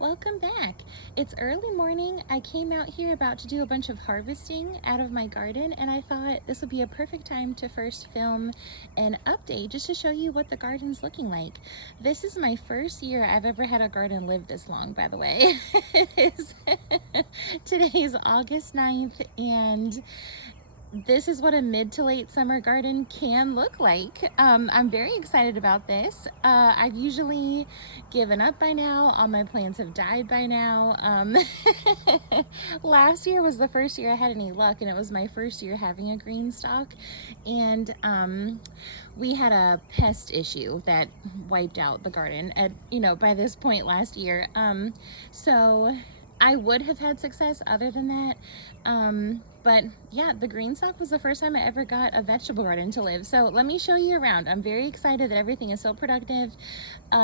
Welcome back. It's early morning. I came out here about to do a bunch of harvesting out of my garden, and I thought this would be a perfect time to first film an update just to show you what the garden's looking like. This is my first year I've ever had a garden live this long, by the way. Today is August 9th, and this is what a mid to late summer garden can look like. I'm very excited about this. I've usually given up by now. All my plants have died by now. Last year was the first year I had any luck, and it was my first year having a GreenStalk. And we had a pest issue that wiped out the garden at, by this point last year. So I would have had success other than that. But yeah, the GreenStalk was the first time I ever got a vegetable garden to live. So let me show you around. I'm very excited that everything is so productive.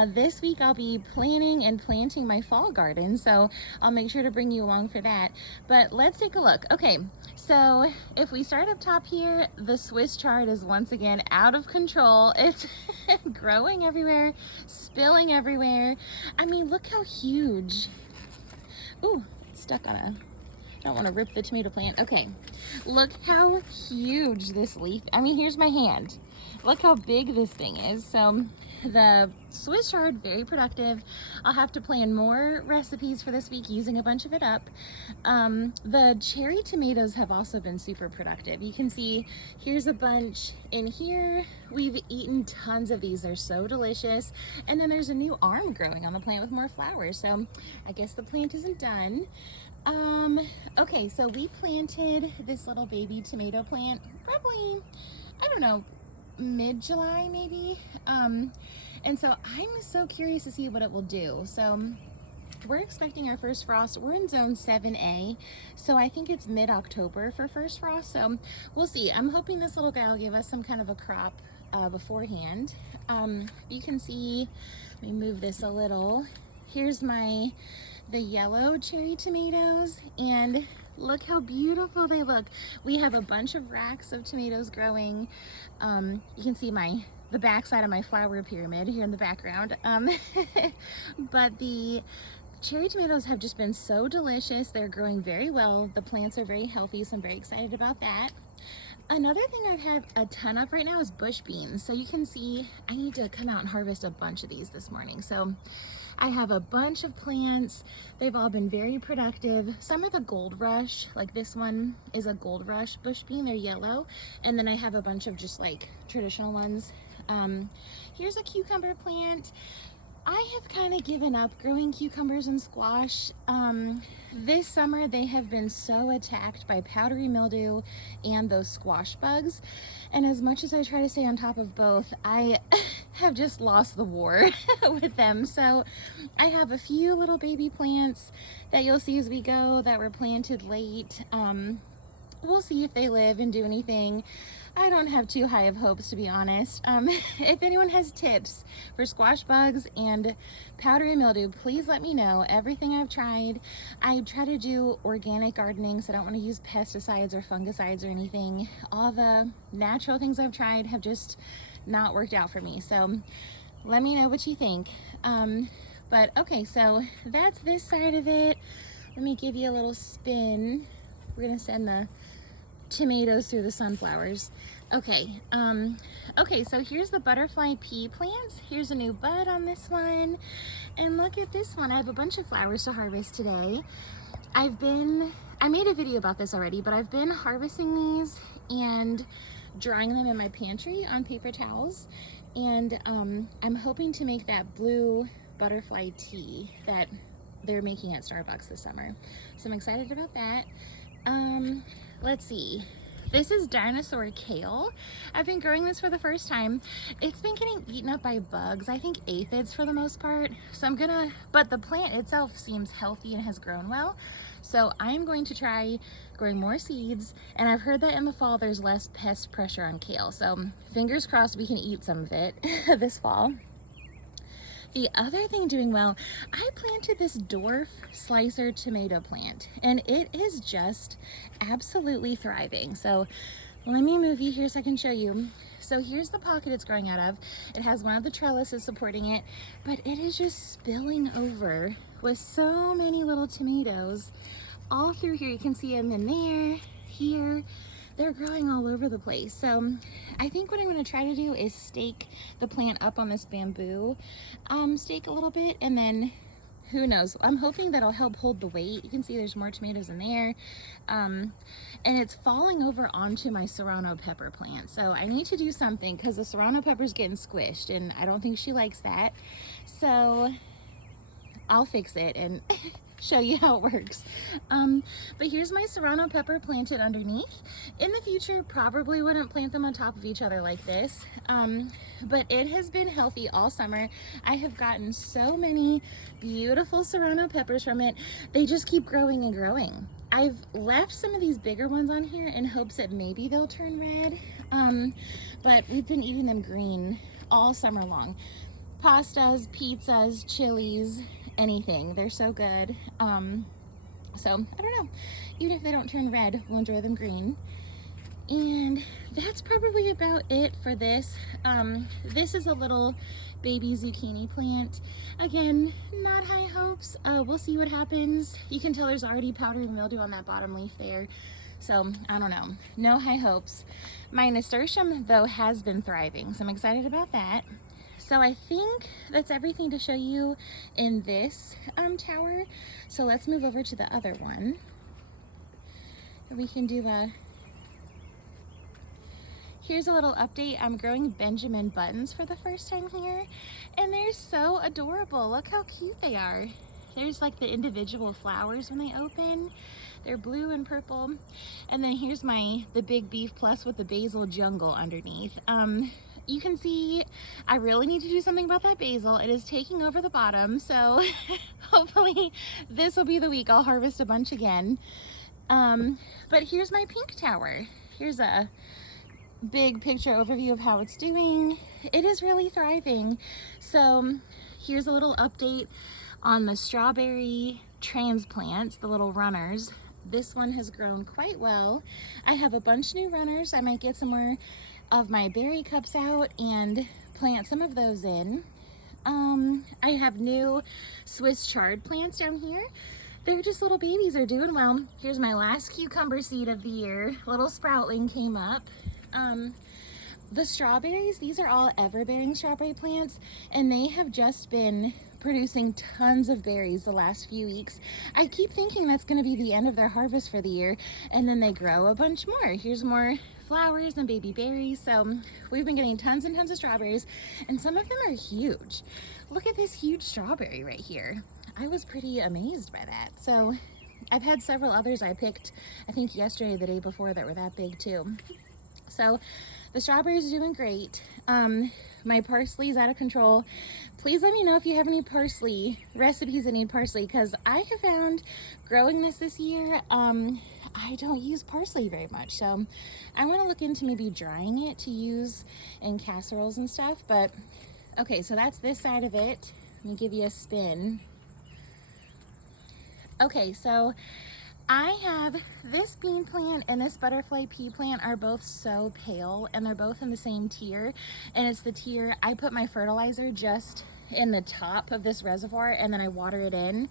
This week I'll be planning and planting my fall garden, so I'll make sure to bring you along for that. But let's take a look. Okay, so if we start up top here, the Swiss chard is once again out of control. It's growing everywhere, spilling everywhere. I mean, look how huge. Ooh, it's stuck on a, I don't want to rip the tomato plant. Okay, look how huge this leaf, I mean, here's my hand. Look how big this thing is. So the Swiss chard, very productive. I'll have to plan more recipes for this week using a bunch of it up. The cherry tomatoes have also been super productive. You can see here's a bunch in here. We've eaten tons of these. They're so delicious. And then there's a new arm growing on the plant with more flowers. So I guess the plant isn't done. Okay, so we planted this little baby tomato plant probably, I don't know, mid-July maybe. And so I'm so curious to see what it will do. So we're expecting our first frost. We're in zone 7A, so I think it's mid-October for first frost. So we'll see. I'm hoping this little guy will give us some kind of a crop beforehand. You can see, let me move this a little. Here's the yellow cherry tomatoes, and look how beautiful they look. We have a bunch of racks of tomatoes growing. You can see the back side of my flower pyramid here in the background. But the cherry tomatoes have just been so delicious. They're growing very well. The plants are very healthy, so I'm very excited about that. Another thing I've had a ton of right now is bush beans. So you can see I need to come out and harvest a bunch of these this morning. So I have a bunch of plants. They've all been very productive. Some are the Gold Rush, like this one is a Gold Rush bush bean, they're yellow. And then I have a bunch of just like traditional ones. Here's a cucumber plant. I have kind of given up growing cucumbers and squash. This summer they have been so attacked by powdery mildew and those squash bugs. And as much as I try to stay on top of both, I have just lost the war with them. So I have a few little baby plants that you'll see as we go that were planted late. We'll see if they live and do anything. I don't have too high of hopes, to be honest. If anyone has tips for squash bugs and powdery mildew, please let me know. Everything I've tried, I try to do organic gardening, so I don't want to use pesticides or fungicides or anything. All the natural things I've tried have just not worked out for me. So let me know what you think. But okay, so that's this side of it. Let me give you a little spin. We're gonna send the tomatoes through the sunflowers. Okay, okay, so here's the butterfly pea plants. Here's a new bud on this one. And look at this one. I have a bunch of flowers to harvest today. I made a video about this already, but I've been harvesting these and drying them in my pantry on paper towels. And I'm hoping to make that blue butterfly tea that they're making at Starbucks this summer. So I'm excited about that. Let's see. This is dinosaur kale. I've been growing this for the first time. It's been getting eaten up by bugs, I think aphids for the most part. So but the plant itself seems healthy and has grown well. So I'm going to try growing more seeds. And I've heard that in the fall there's less pest pressure on kale. So fingers crossed we can eat some of it this fall. The other thing doing well, I planted this dwarf slicer tomato plant and it is just absolutely thriving. So Let me move you here so I can show you. So here's the pocket it's growing out of. It has one of the trellises supporting it, but it is just spilling over with so many little tomatoes all through here. You can see them in there, here. They're growing all over the place. So I think what I'm going to try to do is stake the plant up on this bamboo stake a little bit, and then who knows, I'm hoping that'll help hold the weight. You can see there's more tomatoes in there, and it's falling over onto my serrano pepper plant. So I need to do something because the serrano pepper's getting squished and I don't think she likes that. So I'll fix it and show you how it works. But here's my serrano pepper planted underneath. In the future, probably wouldn't plant them on top of each other like this, but it has been healthy all summer. I have gotten so many beautiful serrano peppers from it. They just keep growing and growing. I've left some of these bigger ones on here in hopes that maybe they'll turn red, but we've been eating them green all summer long. Pastas, pizzas, chilies, anything. They're so good. So I don't know, even if they don't turn red, we'll enjoy them green. And that's probably about it for this. This is a little baby zucchini plant. Again, not high hopes. We'll see what happens. You can tell there's already powdery mildew on that bottom leaf there. So I don't know, no high hopes. My nasturtium though has been thriving, so I'm excited about that. So I think that's everything to show you in this tower. So let's move over to the other one. We can do here's a little update. I'm growing Benjamin buttons for the first time here, and they're so adorable. Look how cute they are. There's like the individual flowers when they open. They're blue and purple. And then here's the big beef plus with the basil jungle underneath. You can see I really need to do something about that basil. It is taking over the bottom, so hopefully this will be the week I'll harvest a bunch again. But here's my pink tower. Here's a big picture overview of how it's doing. It is really thriving. So here's a little update on the strawberry transplants, the little runners. This one has grown quite well. I have a bunch new runners. I might get some more of my berry cups out and plant some of those in. I have new Swiss chard plants down here. They're just little babies, are doing well. Here's my last cucumber seed of the year. Little sproutling came up. The strawberries, these are all ever-bearing strawberry plants, and they have just been producing tons of berries the last few weeks. I keep thinking that's going to be the end of their harvest for the year, and then they grow a bunch more. Here's more flowers and baby berries. So we've been getting tons and tons of strawberries, and some of them are huge. Look at this huge strawberry right here. I was pretty amazed by that. So I've had several others I picked, I think yesterday, the day before, that were that big too. So the strawberries are doing great. My parsley is out of control. Please let me know if you have any parsley recipes that need parsley, because I have found growing this year, I don't use parsley very much. So I want to look into maybe drying it to use in casseroles and stuff. But okay, so that's this side of it. Let me give you a spin. Okay, so I have this bean plant and this butterfly pea plant are both so pale, and they're both in the same tier, and it's the tier I put my fertilizer just in the top of this reservoir and then I water it in.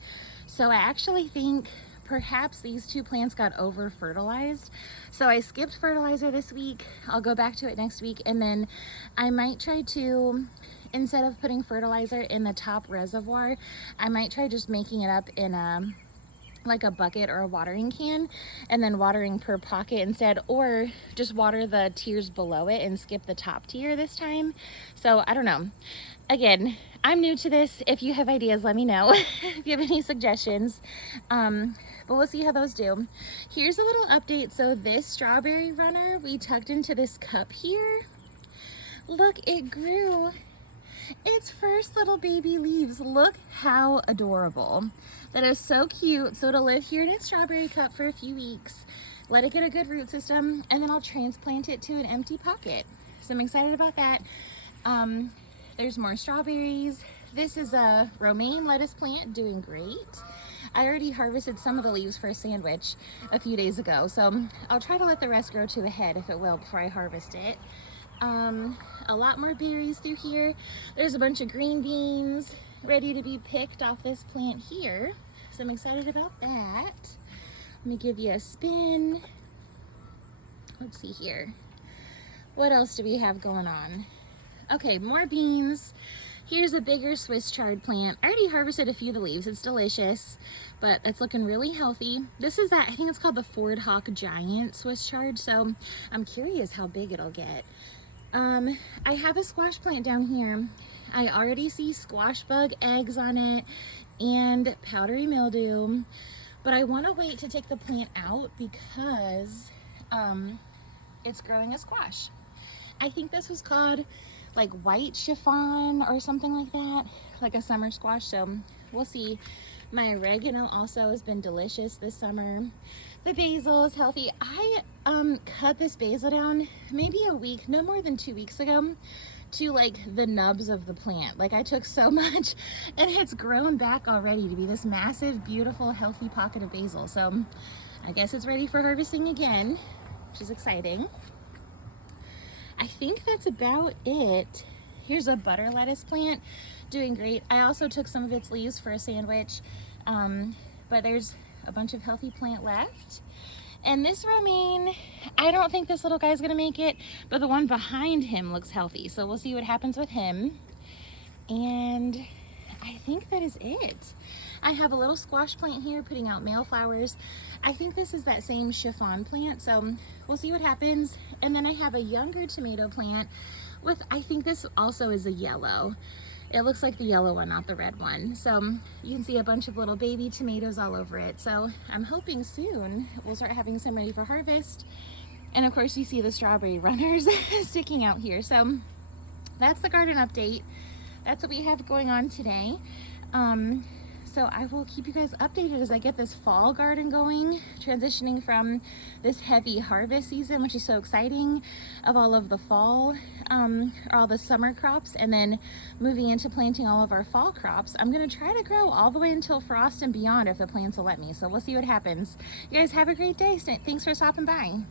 So I actually think perhaps these two plants got over fertilized, so I skipped fertilizer this week. I'll go back to it next week, and then I might try to, instead of putting fertilizer in the top reservoir, I might try just making it up in like a bucket or a watering can, and then watering per pocket instead, or just water the tiers below it and skip the top tier this time. So I don't know. Again, I'm new to this. If you have ideas, let me know. If you have any suggestions. But we'll see how those do. Here's a little update. So this strawberry runner we tucked into this cup here. Look, it grew its first little baby leaves. Look how adorable. That is so cute. So it'll live here in its strawberry cup for a few weeks, let it get a good root system, and then I'll transplant it to an empty pocket. So I'm excited about that. There's more strawberries. This is a romaine lettuce plant doing great. I already harvested some of the leaves for a sandwich a few days ago, so I'll try to let the rest grow to a head if it will before I harvest it. A lot more berries through here. There's a bunch of green beans ready to be picked off this plant here, so I'm excited about that. Let me give you a spin. Let's see here. What else do we have going on? Okay, more beans. Here's a bigger Swiss chard plant. I already harvested a few of the leaves. It's delicious, but it's looking really healthy. This is that, I think it's called the Ford Hawk Giant Swiss chard, so I'm curious how big it'll get. I have a squash plant down here. I already see squash bug eggs on it and powdery mildew, but I want to wait to take the plant out because it's growing a squash. I think this was called like white chiffon or something like that, like a summer squash, so we'll see. My oregano also has been delicious this summer. The basil is healthy. I cut this basil down maybe a week, no more than 2 weeks ago, to like the nubs of the plant. Like I took so much and it's grown back already to be this massive, beautiful, healthy pocket of basil. So I guess it's ready for harvesting again, which is exciting. I think that's about it. Here's a butter lettuce plant, doing great. I also took some of its leaves for a sandwich, but there's a bunch of healthy plant left. And this romaine, I don't think this little guy's gonna make it, but the one behind him looks healthy. So we'll see what happens with him. And I think that is it. I have a little squash plant here putting out male flowers. I think this is that same chiffon plant, so we'll see what happens. And then I have a younger tomato plant with, I think this also is a yellow. It looks like the yellow one, not the red one. So you can see a bunch of little baby tomatoes all over it. So I'm hoping soon we'll start having some ready for harvest. And of course you see the strawberry runners sticking out here. So that's the garden update. That's what we have going on today. So I will keep you guys updated as I get this fall garden going, transitioning from this heavy harvest season, which is so exciting, of all of the fall, or all the summer crops, and then moving into planting all of our fall crops. I'm gonna try to grow all the way until frost and beyond if the plants will let me. So we'll see what happens. You guys have a great day. Thanks for stopping by.